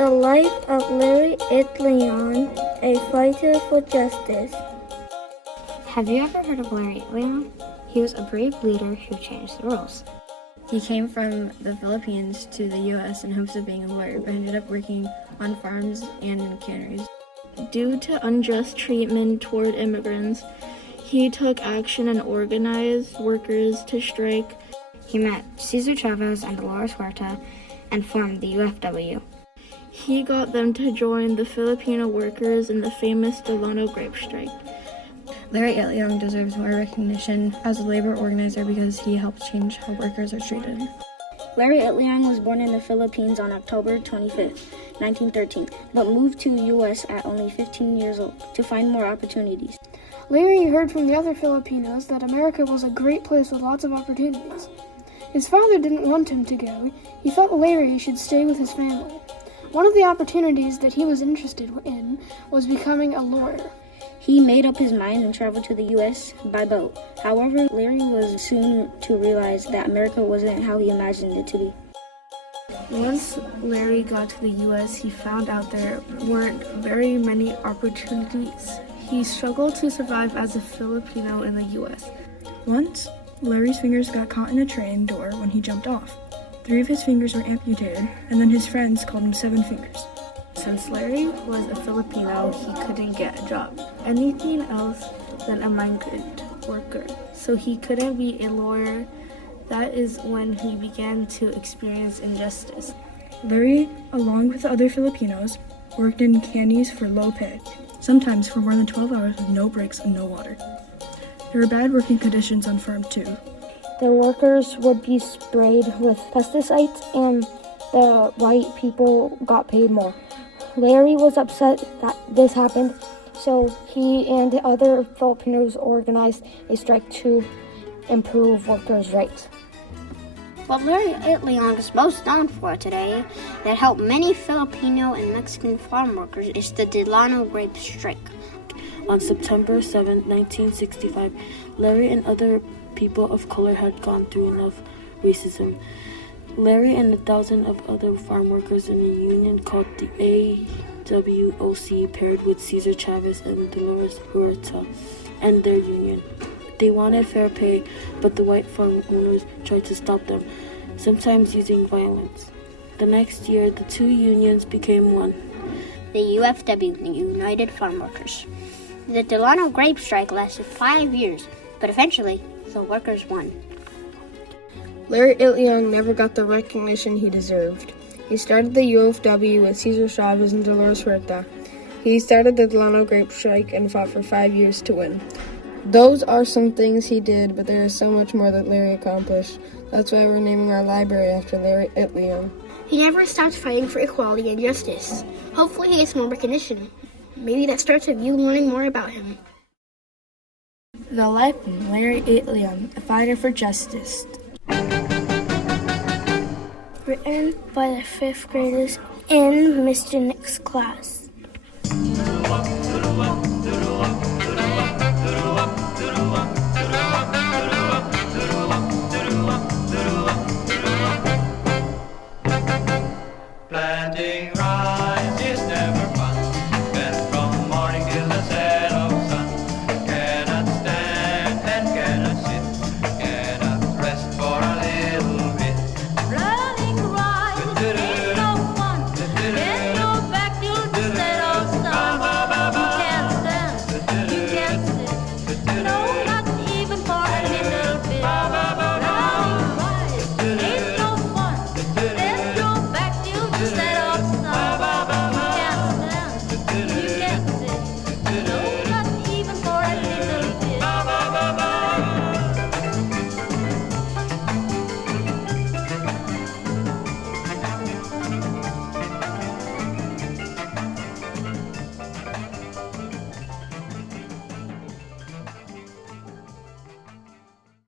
The life of Larry Itliong, a fighter for justice. Have you ever heard of Larry Itliong? He was a brave leader who changed the rules. He came from the Philippines to the U.S. in hopes of being a lawyer, but ended up working on farms and in canneries. Due to unjust treatment toward immigrants, he took action and organized workers to strike. He met Cesar Chavez and Dolores Huerta and formed the UFW. He got them to join the Filipino workers in the famous Delano grape strike. Larry Itliong deserves more recognition as a labor organizer because he helped change how workers are treated. Larry Itliong was born in the Philippines on October 25, 1913, but moved to the U.S. at only 15 years old to find more opportunities. Larry heard from the other Filipinos that America was a great place with lots of opportunities. His father didn't want him to go. He felt Larry should stay with his family. One of the opportunities that he was interested in was becoming a lawyer. He made up his mind and traveled to the U.S. by boat. However, Larry was soon to realize that America wasn't how he imagined it to be. Once Larry got to the U.S., he found out there weren't very many opportunities. He struggled to survive as a Filipino in the U.S. Once, Larry's fingers got caught in a train door when he jumped off. 3 of his fingers were amputated, and then his friends called him 7 fingers. Since Larry was a Filipino, he couldn't get a job, anything else than a migrant worker. So he couldn't be a lawyer. That is when he began to experience injustice. Larry, along with the other Filipinos, worked in canneries for low pay, sometimes for more than 12 hours with no breaks and no water. There were bad working conditions on farm too. The workers would be sprayed with pesticides and the white people got paid more. Larry was upset that this happened, so he and the other Filipinos organized a strike to improve workers' rights. What Larry Itliong is most known for today that helped many Filipino and Mexican farm workers is the Delano grape strike. On September 7, 1965, Larry and other people of color had gone through enough racism. Larry and 1,000 of other farm workers in a union called the AWOC paired with Cesar Chavez and Dolores Huerta and their union. They wanted fair pay, but the white farm owners tried to stop them, sometimes using violence. The next year, the 2 unions became one. The UFW, the United Farm Workers. The Delano grape strike lasted 5 years, but eventually the workers won. Larry Itliong never got the recognition he deserved. He started the UFW with Cesar Chavez and Dolores Huerta. He started the Delano grape strike and fought for 5 years to win. Those are some things he did, but there is so much more that Larry accomplished. That's why we're naming our library after Larry Itliong. He never stopped fighting for equality and justice. Hopefully he gets more recognition. Maybe that starts with you learning more about him. The Life of Larry Itliong, a fighter for justice. Written by the 5th graders in Mr. Nick's class.